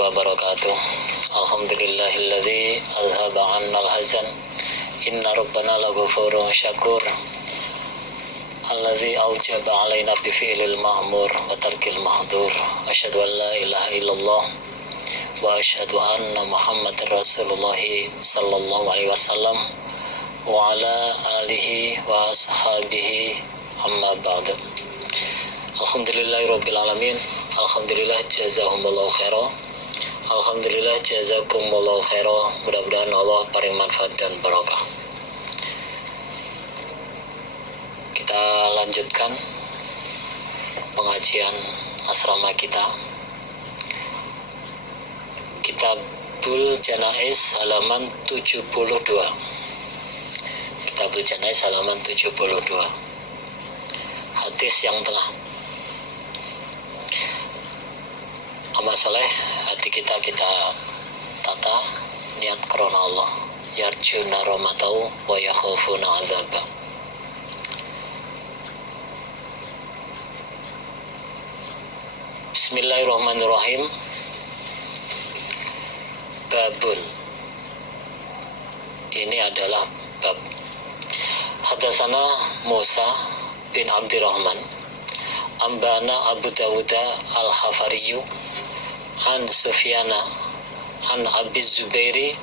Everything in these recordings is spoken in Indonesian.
wabarakatuh. Alhamdulillahilladzi azhaba 'annal hazan. Inna rabbana laghafurun syakur. Alladzi aujaba 'alaina bi fi'lil ma'mur wa tarkil mahdhur. Asyhadu an la ilaha illallah wa asyhadu anna Muhammadar Rasulullah sallallahu alaihi wasallam wa ala alihi wa ashabihi amma ba'du. Alhamdulillahirabbil alamin. Alhamdulillah jazakumullahu khairan. Alhamdulillah jazakumullahu khairan. Mudah-mudahan Allah paring manfaat dan barokah. Kita lanjutkan pengajian asrama kita. Kitabul Janaiz halaman 72. Kitabul Janaiz halaman 72. Hadis yang tengah. Amal soleh hati kita tata niat krona Allah, yarjuna rahmatahu wa yakhafuna azaba. Bismillahirrahmanirrahim. Babun. Ini adalah bab. Hadatsana Musa bin Abdurrahman, ambana Abu Dawud al-Hafariyu, an Sufyana, an Abi Zubairi,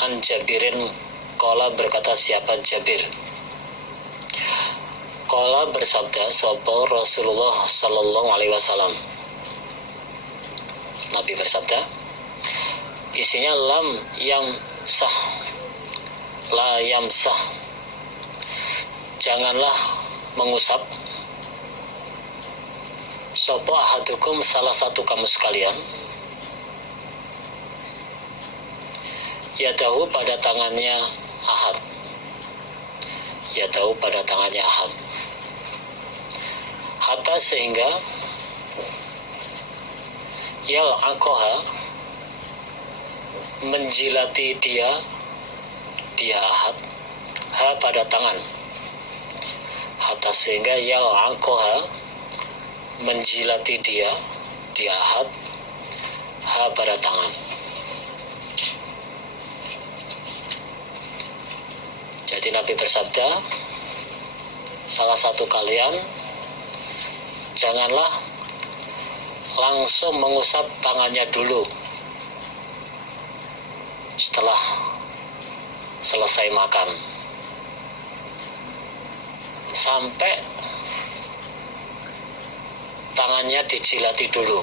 an Jabirin. Qala berkata siapa Jabir? Qala bersabda sapa Rasulullah sallallahu alaihi wasallam. Nabi bersabda, isinya lam yang sah, la yamsah. Janganlah mengusap sapa ahadukum salah satu kamu sekalian yadahu pada tangannya ahad, yadahu pada tangannya ahad, hatta sehingga yal'aqaha menjilati dia ahad, ha pada tangan, hatta sehingga yal'aqaha menjilati dia ahad, ha pada tangan. Jadi Nabi bersabda, salah satu kalian janganlah langsung mengusap tangannya dulu setelah selesai makan, sampai tangannya dijilati dulu.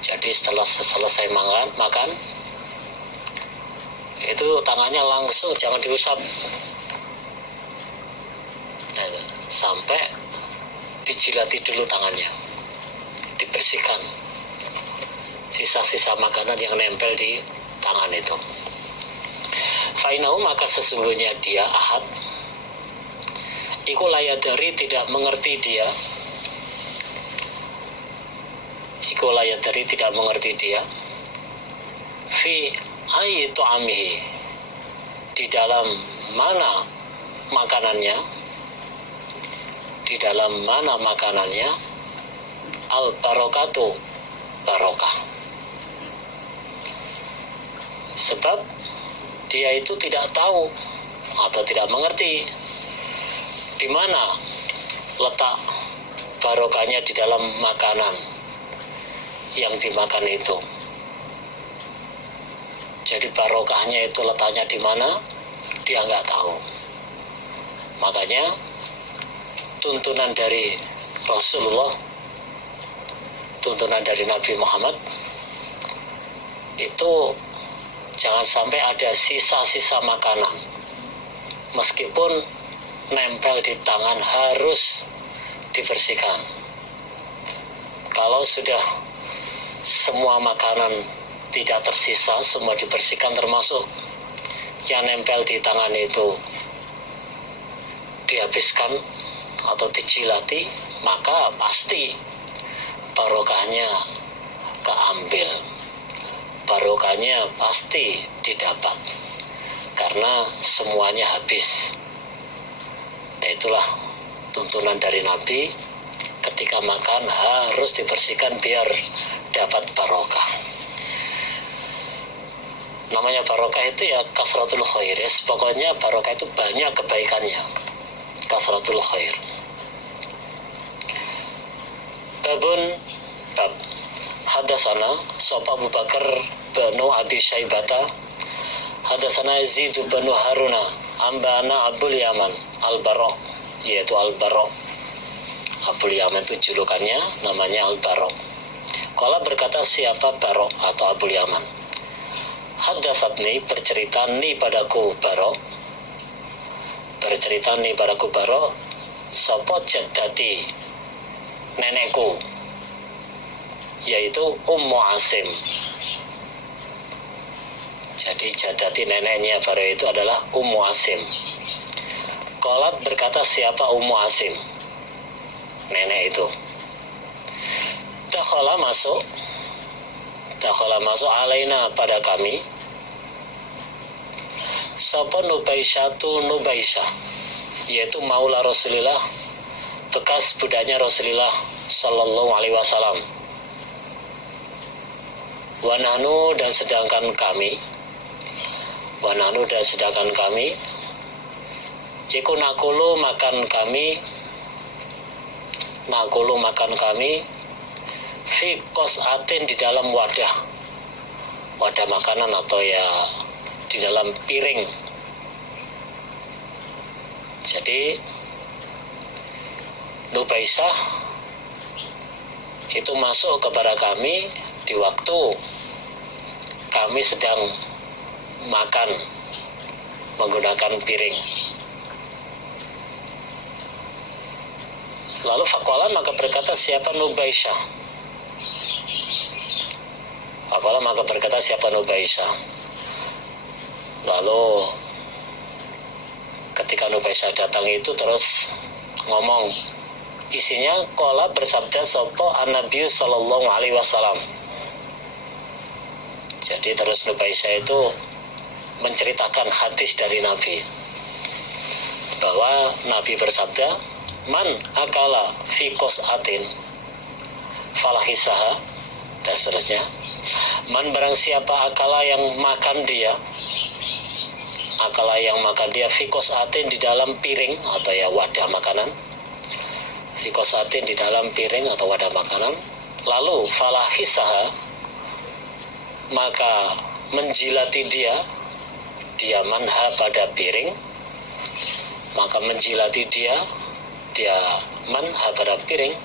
Jadi setelah selesai makan itu tangannya langsung jangan diusap, sampai dijilati dulu tangannya, dibersihkan sisa-sisa makanan yang nempel di tangan itu. Fainahu maka sesungguhnya dia ahad iku layadari tidak mengerti dia, iku layadari tidak mengerti dia fi ayyi tu'amihi di dalam mana makanannya, di dalam mana makanannya, al barokatu barokah. Sebab dia itu tidak tahu atau tidak mengerti di mana letak barokahnya di dalam makanan yang dimakan itu. Jadi barokahnya itu letaknya di mana, dia nggak tahu. Makanya tuntunan dari Rasulullah, tuntunan dari Nabi Muhammad itu jangan sampai ada sisa-sisa makanan, meskipun nempel di tangan harus dibersihkan. Kalau sudah semua makanan tidak tersisa, semua dibersihkan, termasuk yang nempel di tangan itu dihabiskan atau dijilati, maka pasti barokahnya keambil, barokahnya pasti didapat, karena semuanya habis. Nah, itulah tuntunan dari Nabi ketika makan harus dibersihkan biar dapat barokah. Namanya barokah itu ya kasratul khair, ya, pokoknya barokah itu banyak kebaikannya, kasratul khair. Babun bab hadasana sopa Abu Bakar banu Abi Syaibata hadasana Yazid banu Haruna ambana Abul Yaman Al-Bara, yaitu Al-Bara. Abul Yaman itu julukannya, namanya Al-Bara. Kala berkata siapa Bara atau Abul Yaman, hadasatni bercerita ni padaku Bara, bercerita ni padaku Bara sopo jaddati nenekku, yaitu Ummu Asim. Jadi jaddati neneknya Bara itu adalah Ummu Asim. Qalat berkata siapa Ummu Asim, nenek itu. Dakhala masuk alaina pada kami sapa Nubaisyah, yaitu maula Rasulullah, bekas budaknya Rasulullah sallallahu alaihi wasallam. Wanahnu dan sedangkan kami iku nakulu makan kami fi qas'atin di dalam wadah makanan atau ya di dalam piring. Jadi Nubaisyah itu masuk kepada kami di waktu kami sedang makan menggunakan piring. Lalu faqala maka berkata siapa Nubaisyah. Lalu ketika Nubaisyah datang itu terus ngomong, isinya qala bersabda sopo an-nabi sallallahu alaihi wasallam. Jadi terus Nubaisyah itu menceritakan hadis dari Nabi, bahwa Nabi bersabda, man akala fi qas'atin falahisaha, dan seterusnya. Man barang siapa akala yang makan dia fi qas'atin di dalam piring atau ya wadah makanan, fi qas'atin di dalam piring atau wadah makanan, lalu falahisaha maka menjilati dia manha pada piring, maka menjilati dia manha pada piring,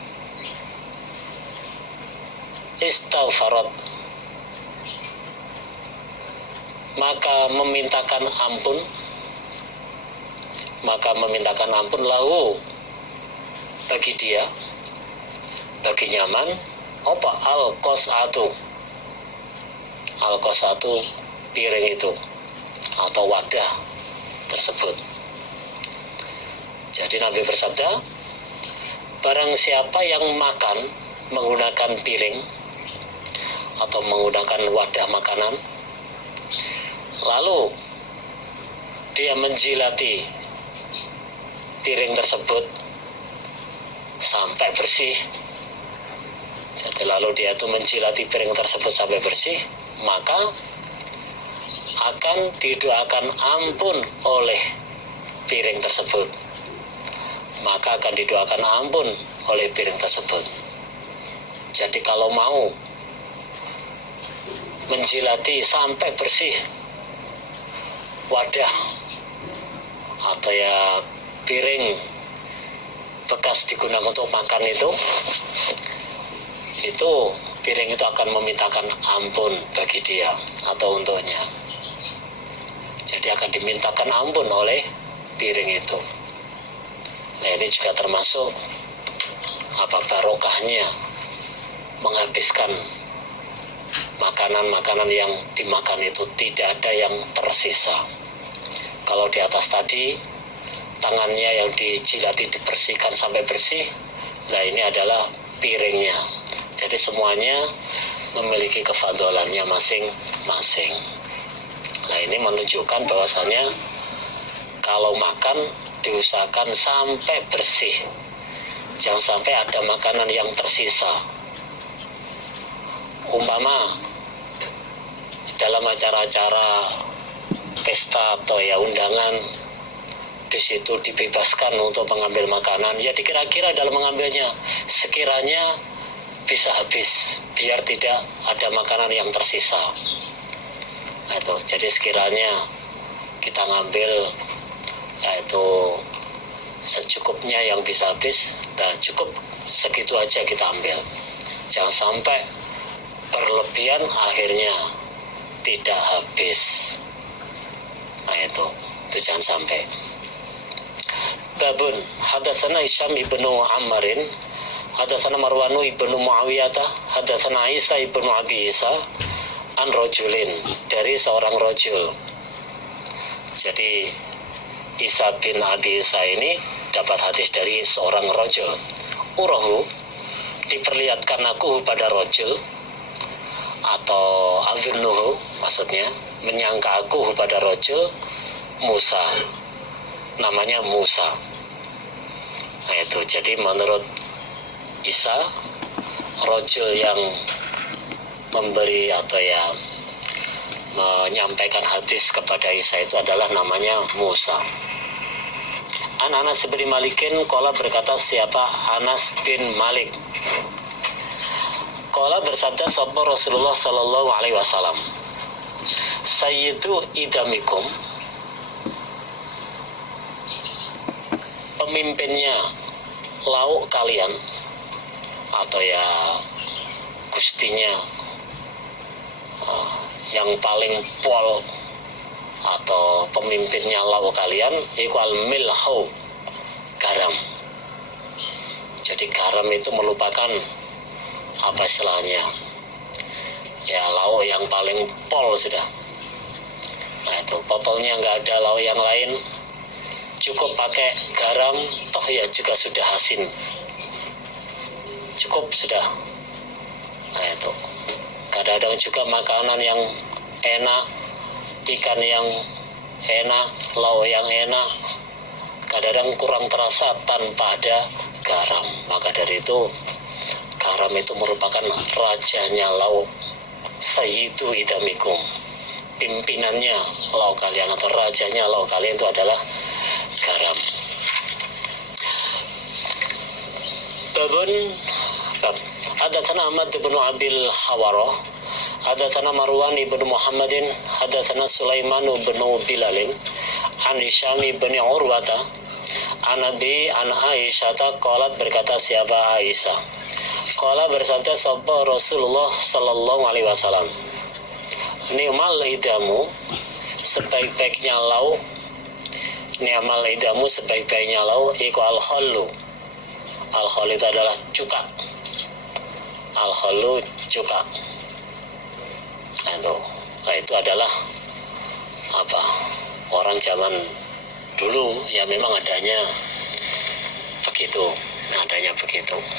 istaghfarat maka memintakan ampun lahu bagi dia, bagi nyaman apa al-qas'atu piring itu atau wadah tersebut. Jadi Nabi bersabda, barang siapa yang makan menggunakan piring atau menggunakan wadah makanan, lalu dia menjilati piring tersebut sampai bersih. Jadi lalu dia itu menjilati piring tersebut sampai bersih, maka akan didoakan ampun oleh piring tersebut. Jadi kalau mau menjilati sampai bersih wadah atau ya piring bekas digunakan untuk makan itu piring itu akan memintakan ampun bagi dia atau untuknya. Jadi akan dimintakan ampun oleh piring itu. Nah, ini juga termasuk barokahnya menghabiskan makanan-makanan yang dimakan itu, tidak ada yang tersisa. Kalau di atas tadi tangannya yang dijilati dibersihkan sampai bersih, nah ini adalah piringnya. Jadi semuanya memiliki kefadholannya masing-masing. Nah, ini menunjukkan bahwasannya kalau makan diusahakan sampai bersih, Jangan sampai ada makanan yang tersisa. Umpama dalam acara-acara pesta atau ya undangan, di situ dibebaskan untuk mengambil makanan, ya dikira-kira dalam mengambilnya sekiranya bisa habis, biar tidak ada makanan yang tersisa. Nah, itu jadi sekiranya kita ngambil yaitu secukupnya yang bisa habis, dan cukup segitu aja kita ambil. Jangan sampai berlebihan akhirnya tidak habis. Nah itu jangan sampai. Babun hadatsana Hisham ibnu Ammarin hadatsana Marwanu ibnu Muawiyah hadatsana Isa ibnu Abi Isa an rajulin, dari seorang rajul. Jadi Isa bin Abi Isa ini dapat hadis dari seorang rajul. Urahu, diperlihatkan aku pada rajul, atau azunnuhu, maksudnya menyangka aku pada rajul Musa, namanya Musa. Nah itu jadi menurut Isa, rajul yang memberi atau ya menyampaikan hadis kepada Isa itu adalah namanya Musa. Anas bin Malikin qala, berkata siapa Anas bin Malik, qala bersabda sabda Rasulullah sallallahu alaihi wasallam, sayyidu idamikum, pemimpinnya lauk kalian, atau ya gustinya yang paling pol atau pemimpinnya lauk kalian, iqal milhau, garam. Jadi garam itu merupakan apa istilahnya, ya lauk yang paling pol sudah. Nah itu pokoknya nggak ada lauk yang lain, cukup pakai garam, toh ya juga sudah asin, cukup sudah. Nah itu kadang-kadang juga makanan yang enak, ikan yang enak, lauk yang enak, kadang-kadang kurang terasa tanpa ada garam. Maka dari itu garam itu merupakan rajanya lauk. Sayyidu idamikum, pimpinannya lauk kalian atau rajanya lauk kalian itu adalah garam. Babun bab hadatsana Ahmad bin Abil Hawarah hadatsana Marwan ibn Muhammadin hadatsana Sulaiman bin Bilalin an Hisham bin Urwata an Abi an Aisyah qalat, berkata siapa Aisyah, qala bersabda sabda Rasulullah sallallahu alaihi wasallam, ni'mal idamu, sebaik-baiknya lauk, ni'mal idamu, sebaik-baiknya lauk, iku al-khallu. Al-khallu itu adalah cuka. Al-khallu cuka. Nah, itu adalah apa? Orang zaman dulu ya memang adanya begitu.